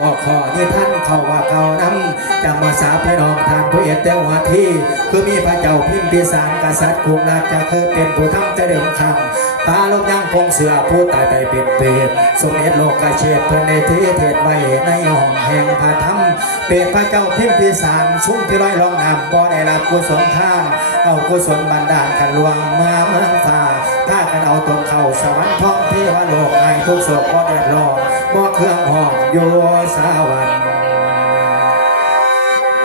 บอกขอที่ท่านเขาว่าเขานำจำมาสาพี่น้องทานผู้เอกแต่หัวที่คือมีพระเจ้าพิมพิสารกษัตริย์กรุงราชจะคือเป็นผู้ทำจะเดิมคำตาลบยังคงเสือผู้ตายไปเป็นเปรตสมเด็จโลกเชษเพื่อนในที่เทศไว้ในห้องแห่งพระธรรมเป็นพระเจ้าพิมพิสารซุ้มที่ร้อยรองนำบ่ได้รับกุศลทานเอากุศลบันดาลกันลวงเมืองฟ้าถ้ากันเอาตนเข้าสวรรค์ท้องเทวโลกให้ทุกโศกบ่เดือดร้อนบ่เครื่องหอมโยสวรรค์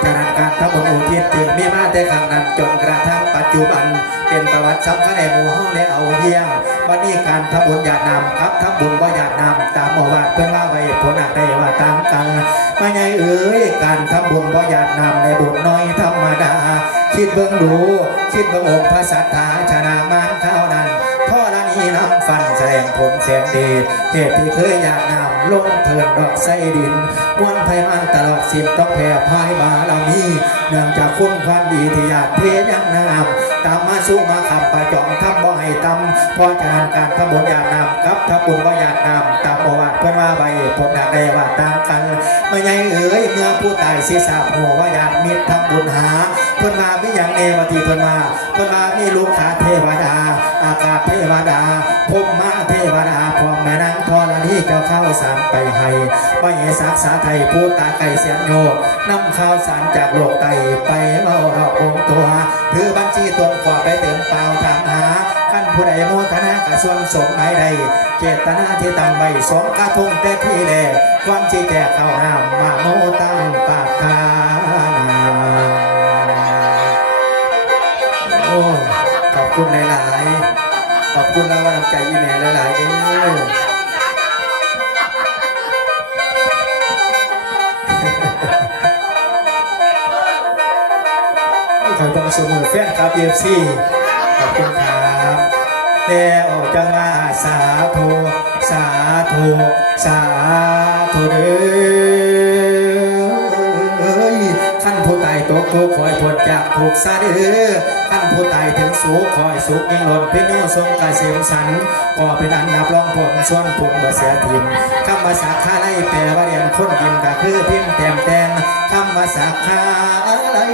ขณะการทำบุญอุทิศถึงมีมาแต่ครั้งนั้นจนกระทั่งปัจจุบันเป็นประวัติสำคัญในหมู่ห้องในเอาเยี่ยงวันนี้การทำบุญญาตินำครับทำบุญว่าญาตินำตามอวาทเพื่อว่าไว้ผลอะไรว่าตามกันไม่ไงการทำบุญว่าญาตินำในบุญน้อยธรรมดาคิดเบื้องดูคิดเบื้ององค์พระสัทธาชนะมารเท่านั้นท่อละนี้น้ำฟันแสงผลแสงดีเทพที่เคยญาตินำลงเถินดอกไส้ดินม้วนไพมันตลอดสิบต้องแผ่พายบารมีเนื่องจากคุณความดีที่ญาติเทยังนำตามมาสู้มาขับประจองทำบ่ให้ตำเพราะฉะนั้นการทำบุญญาตินำกับทำบุญว่าญาตินำตามประวัติเพื่อนว่าใบผลได้ว่าตามกันไม่ไงเมื่อผู้ตายศีรษะหัวว่าญาติมิตรทำบุญหาเพื่อนมาไม่อย่างเนวทีเพื่อนมามีลูกขาเทวดาอากาศเทวดาพมมาเทวดาพร้อมแม่นางทอละนี้เจ้าข้าวสารไปให้ไม่เหศักษาไทยผู้ตาไก่เสียงโยนำข้าวสารจากโลกไตไปเมาเราองตัวถือบัญชีตนขวาไปเติมเปล่าทางหาขั้นผู้ใดโมทนากระส่วนสมหมายใดเจตนาที่ตั้งไว้สองกระทงแต่ที่แลความชี้แจกข้าวน้ำมาโมตั้งปากทาโอ้ขอบคุณหลายๆขอบคุณแล้วว่าน้ำใจอีเมลหลายๆขอบคุณสมุนแฟนครับUFCขอบคุณครับแล้วจังว่าสาธุสาธุสาธุเด้อขั้นผู้ตายตกทุกข์คอยพ้นจากทุกข์ซะเด้อขั้นผู้ตายถึงสุขคอยสุขยิ่งล้นพิโนทรงกเกษมสันก็เป็นอันดับรองผลส่วนผลบ่เสียทิมคำว่าสักขาไล่แปลว่าเรียนคนยิมก็คือพิมพ์แต้มแตงคำว่าสักขาไล่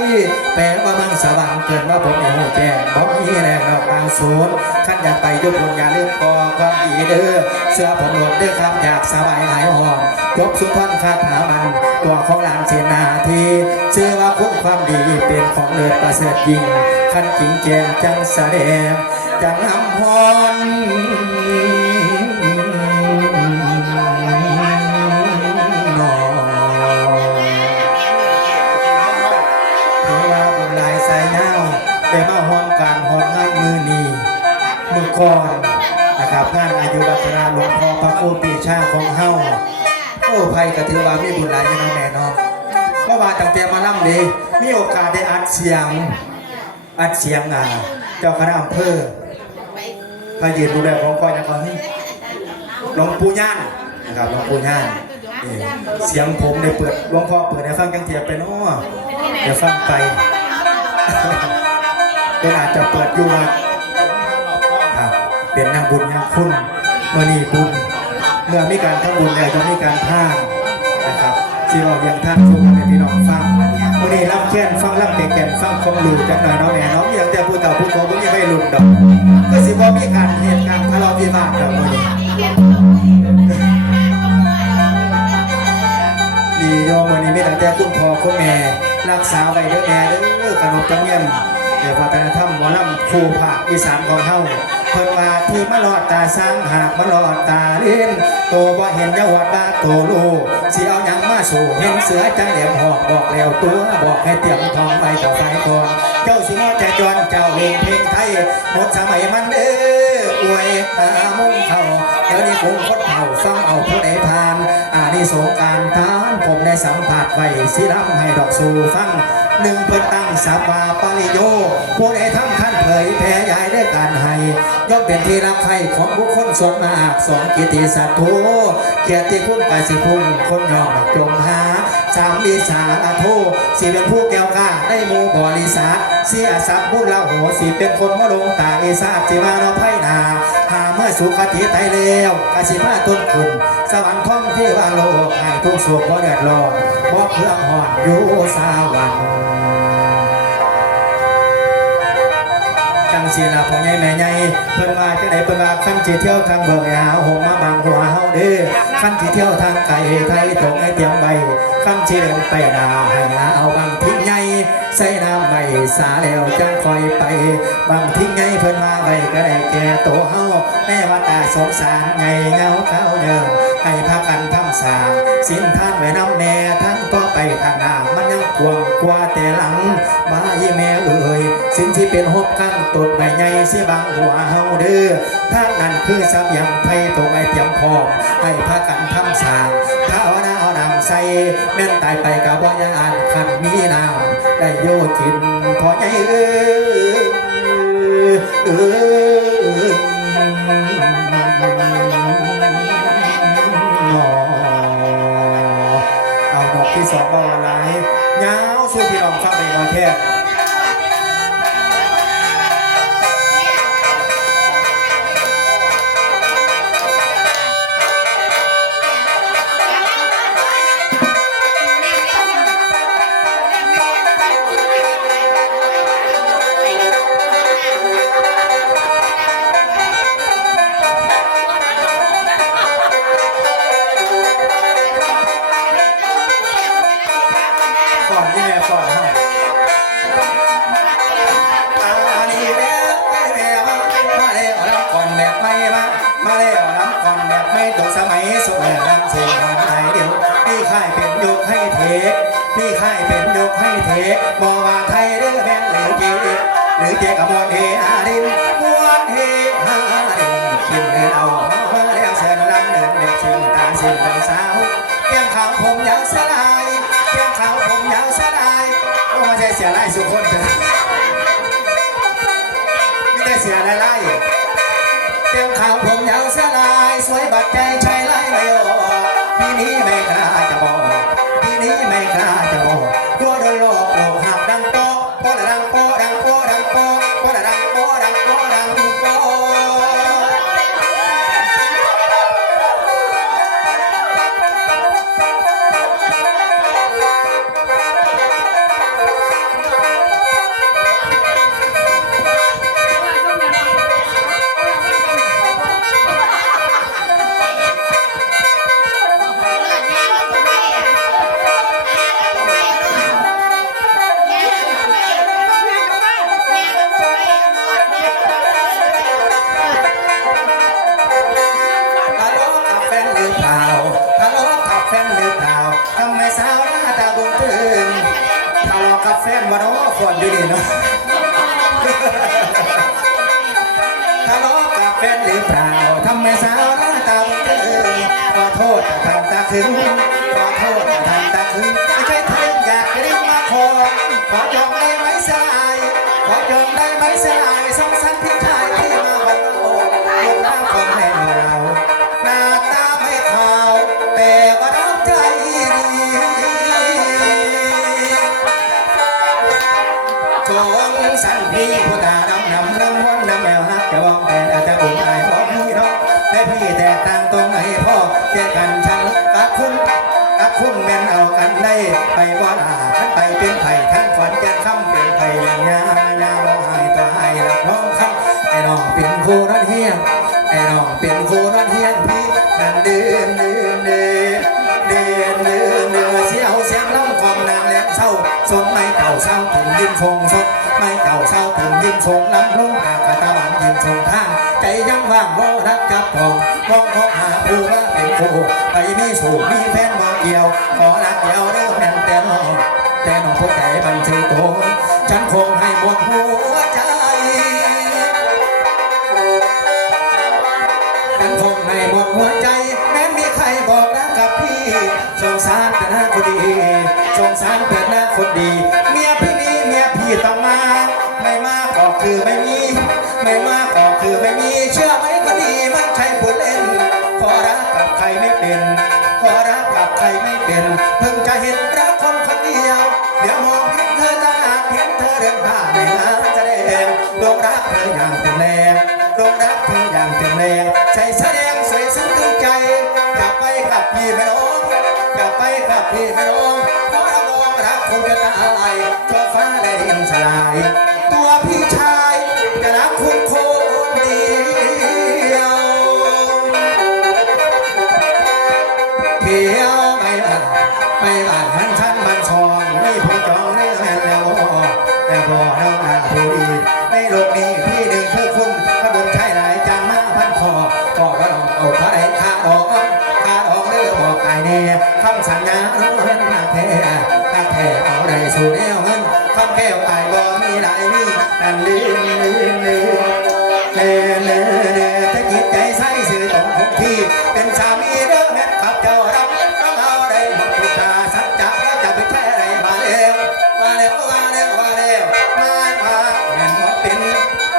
แปลว่ามังสว่างเกิดว่าผมหูแจ้งบอกมีแรงเรากลางศูนย์ขั้นอยากไปยุบผมอย่าลืมก่อความดีเด้อเสื้อผมหลดเด้อครับอยากสบายหายห่อนยกสุนทรคาถามันตัวของหลานเสียนาทีเชื่อว่าคุณความดีเป็นของเลิศประเสริฐยิ่งขั้นจริงแจงจังแสดงจังนำพรได้มาห้องการห้องงานมือนีมือก่อนนะครับงานอายุวัฒนาหลวงพ่อพระครูปีชาของเฮาโอ้ภัยก็ถือว่ามีบุญหลายอย่างน้องแม่เนาะเพราะว่าตั้งแต่มาล่ำเลยมีโอกาสได้อัดเสียงเจ้าคณะอำเภอพระยืนดูแลของก้อยนะครับหลวงปู่ย่านนะครับหลวงปู่ย่านเสียงผมได้เปิดหลวงพ่อเปิดให้ฟังจังเทียบไปเนาะเดี๋ยวฟังไปก็อาจจะเปิดอยู่ว่าเป็นนางบุญนางคุณเมื่อนี้บุญเมื่อมีการทำบุญแล้วจะมีการท่านนะครับที่เราเรียนท่านชมให้พี่น้องฟังวันนี้รับแค้นฟังรับแก่นฟังคงหลุดจากหน่อยน้องแม่น้องอย่างแต่ผู้เต่าผู้โตผู้ยังไม่หลุดดอกก็สิว่ามีการเหตุการณ์ทะเลาะวิวาทดอกวันนี้ดีโยมวันนี้ไม่ตั้งแต่คุณพ่อคุณแม่รักษาไว้เด้อแม่เด้อขนมจังเงี้ยวัฒนธรรมหมอลำคู่ภาคอีสานของเฮาเพิ่นว่าที่มาลอดตาสร้างหากมาลอดตาเล่นโตว่าเห็นยวัดบ้าโตลูสิเอาหยังมาสู่เห็นเสือจังแหลมหอกบอกแล้วตัวบอกให้เตรียมทองไปกับไฟก่อนเจ้าสิงห์ใจจรเจ้าเล่นเพลงไทยหมดสมัยมันเด้ออวยตามุ่งเขาเดี๋ยวนี้คงคดเข่าฟังเอาผู้ใดผ่านนิสงการทานผมได้สัมผัสไว้สิรำให้ดอกสู่ฟังหนึ่งเพื่อตั้งสับวาปริโยผู้ใดทำท่านเผยแผ่ยายได้การให้ย่อมเป็นที่รักใคร่ของบุคคลส่วนมากสองกิติศัตรูเกียรติคุณกสิพุ่งคนยอมจงหาสามวิสาโทสิเป็นผู้แก้วกล้าได้มูบริษัทเสียทรัพย์บุญละโหสิเป็นคนมะลงตาเอซาจิวาเราไพ่นาหาม เมื่อสุขติไตแล้วกสิมาต้นขุนสวรรค์ท่องเทวโลกให้ทุกสุขบ่เดือดร้อนบ่เครื่องหอนอยู่สวรรค์จังสีลาพ่อใหญ่แม่ใหญ่เพิ่นว่าจังไดเพิ่นว่าคันสิเที่ยวทางเบิกหาหงมาบังหัวเฮาเด้อคันสิเที่ยวทางไกลไทยตรงให้เตรียมใบคันสิเดินไปดาให้หาเอาบางทิ้งใหญ่ใส่น้ำใบสาแล้วจังคอยไปบางทิ้งใหญ่เพิ่นว่าไว้ก็ได้แก่โตเฮาแม่ว่าตาสงสารไงเงาเขาเดิมให้พากันทำสางสินท่านไว้น้ำแน่ท่านก็ไปทางหน้ามันยังกวงกว่าแต่หลังมาอีแม่เอ่ยสิ่งที่เป็นหบข้างตดใบใหญ่เสียบางหัวเฮาเด้อท่านนั้นคือสับยังไทยตรงไอเตรียมพร้อมให้พากันทำสางถ้าเอาหน้าเอาน้ำใส่แม่นตายไปกับว่ายานขันมีน้ำได้โยกินพอใหญ่เอาดอกที่สองบอลไหลยาวสู้พี่น้องฟังไปมาแค่ก่อนที่แม่ก่อนให้อันนี้แม่มาเลยเอาน้ำก่อนแบบไม่มาเลยเอาน้ำก่อนแบบไม่ตกสมัยสุดแม่รำเสียงไทยเดียวพี่ค่ายเป็นยกให้เทพี่ค่ายเป็นยกให้เทบอกว่าไทยหรือแม่หรือเจกับมวลเฮอาดินมวลเฮอาดินกินเดินเอามาแล้วเส้นลำเดินเด็กชิงตาสิงเป็นสาวเพียงขาวผมยาวสลายเพียงขาวผมยาวสลายโอ้ไม่ใช่เสียไล่สุขคนเลยไม่ได้เสียไล่เพียงขาวผมยาวสลายสวยบัดใจชายไล่ไม่ออกพี่นี้ไม่กล้าจะบอกพี่นี้ไม่กล้าจะบอกกลัวโดนหลอกหลอกหักดังโป๊ะโป๊ะดังโป๊ะดังโป๊ะดังโป๊ะโป๊ะดังโป๊ะดังโป๊ะดังโป๊ะทำไมสาวหน้าตาบุญถึงทะเลาะกับแฟนว่าน้องฝนอยู่ดีเนาะทะเลาะกับแฟนหรือเปล่าทำไมสาวหน้าตาบุญถึงขอโทษทำตาถึงขอโทษทำตาถึงไม่ใช่ทะลึ่งอยากจะเรียกมาขอยอมได้ไหมสลายขอยอมได้ไหมสลายสงสารพี่ชายที่มาวันโอ้ลูกน้ำของแม่เราหน้าตาไม่ขาวแต่ก็รักใจจงสันพี่ผู้ตาดำน้ำน้ำวนน้ำแมวฮักจะวองแต่อาจจะบุญไอ้พ่อพี่น้องแต่พี่แต่ต่างตรงไหนพ่อแค่กันฉันกับคุณแม่นเอากันได้ไปบ่อนท่านไปเป็นไผ่ท่านขวัญแก่คำเป็นไผ่ยังยาวให้ตัวให้รับน้องคำไอ้น้องเป็นครูนัดเฮียงไอ้น้องเป็นครูนัดเฮียงพี่นั่นเดินเสียวเสียงล้ำความนางแหลมเศร้าสนไม่เก่าเศร้าถึงยิ้มฟงสดไม่เก่าเศร้าถึงยิ้มฟงน้ำลงหากตะวันยิ้มฟงท่าใจยังว่างโลรักจับปองมองมองหาผู้ว่าเป็นคู่ไปมีสู่มีแฟนมาเกี่ยวขอรักเดียวเริ่มแน่นแต่น้องพวกใจบันชื่อโตฉันคงให้หมดหัวใจฉันคงให้หมดหัวใจแม้มีใครบอกรักกับพี่สงสารแต่หน้าคนดีสงสารแต่หน้าคนดีเมียพี่นี้เมียพี่ต้องมาไม่มาก็คือไม่มีไม่มาก็คือไม่มีเชื่อไหมก็ดีมันใช่ผู้เล่นขอรักกับใครไม่เป็นขอรักกับใครไม่เป็นเพิ่งจะเห็นรักคนคนเดียวเดี๋ยวมองเห็นเธอตาเห็นเธอเดินผ่านในงานแสดงลงรักเธออย่างเป็นแรงลงรักเธออย่าง เต็มแรงใจแสดงสวยซึ้งถึงใจอยากไปกับพี่แม่น้องอยากไปกับพี่แม่น้องเพราะเราลองรักคงจะตายทั่วฟ้าและดินสลายตัวพี่ชายจะรักคุณคนเดียวเที่ยวไม่บ้านท่านมันชองมีผู้จองได้แม่แล้วแต่บ่เราหน้าผู้ดีในโลกนี้พี่หนึ่งคือคุณขบวนชายหลายจางมาพันคอก็เราเอาพระใดขาดอกเลือบอกไก่แน่คำสัญญาเงินมาแท้เอาได้สู่แนวเงินคำแก้วไก่บ่มีหลายมีนั่นลืมถ้าจิตใจใส่สื่อตรงทุกที่เป็นสามีเด้อแม่ขับเจ้ารับต้องเอาได้พุทธาสัจจะแล้วจะไปแค่ไรมาเร็วแม่นบ่เป็น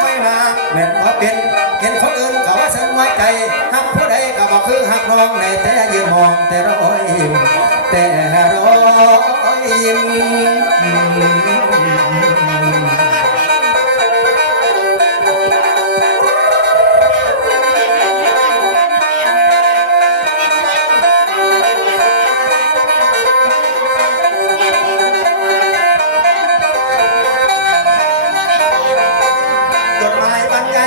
ไม่มาแม่นบ่เป็นเห็นคนอื่นเขาว่าฉันไว้ใจหักผู้ใดก็บอกคือหักน้องในแต่ยืนมองแต่รอยยิ้มจดหมายบรรยา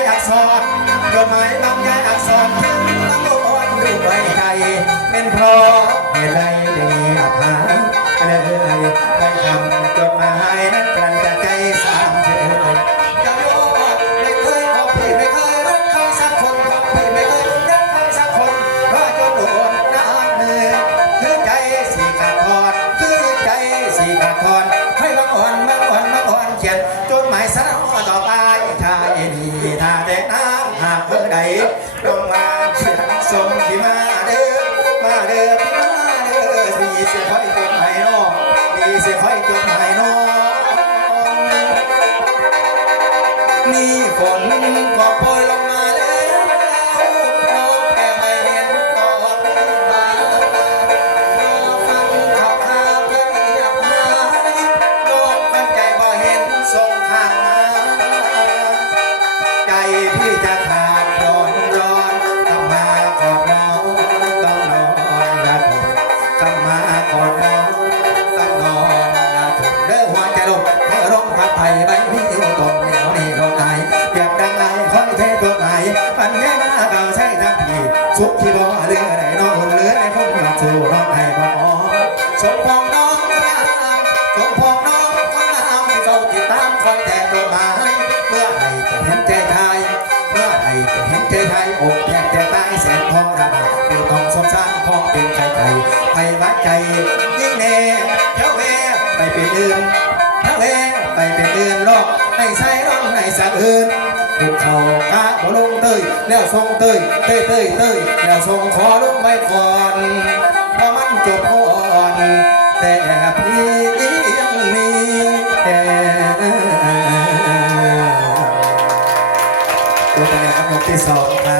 ยอักษรถึงละมุนด้วยไว้ใจเป็นเพราะเหตุใดได้อภาเลยไปทำจดหมายนั้นกลั่นจากใจสามเฉยจะรู้ว่าไม่เคยของพี่ไม่เคยรักใครสักคนของพี่ไม่เคยรักใครสักคนเพราะจนโดนน้ำเนื้อคือใจสีขาดทอนให้บางอ่อนเขียนจดหมายสั่งต่อไปชายนี่ถ้าแต่น้ำหากเมื่อใดลงมาเขียนส่งที่มาเด้อมีเสียค่อยจดหมายน้องมีฝนก็โปรยลงมาแล้วน้องแค่ไม่เห็นตอนมาฟังข่าวเพื่อเงียบหายน้องฟังใจบ่เห็นส่งข้างมาใจพี่จะขาดร้อนกลับมาก่อนน้องต้องนอนละทนกลับมาก่อนน้องต้องนอนละทนเด้อหัวใจลงให้ร้องพัดไปใบพี่ตนเหนียวนี่เขาตายเปียกดังไงคอยเทตัวไหนปัญญามาเก่าใช่ทั้งทีสุขที่บ่เรื่องอะไรน้องเหลือในคนหลับสู่น้องให้บ่สมพองน้องคนงามเจ้าติดตามคอยแต่ตัวหมายเมื่อไหร่จะเห็นใจไทยอกแทบจะตายแสนทองระบาดเปลี่ยวทองสมสารพองเป็นไข่ไปวัดใจยิ่งแน่เท้าแวไปเป็นอื่นหรอกในใส่ร้องในสะอื่นถูกเขาพาขอลงเตยแล้วทรงเตยแล้วทรงขอลงไว้ก่อนเพราะมันจบก่อนแต่พี่ยังมีตัวแทนครับยกที่สองครับ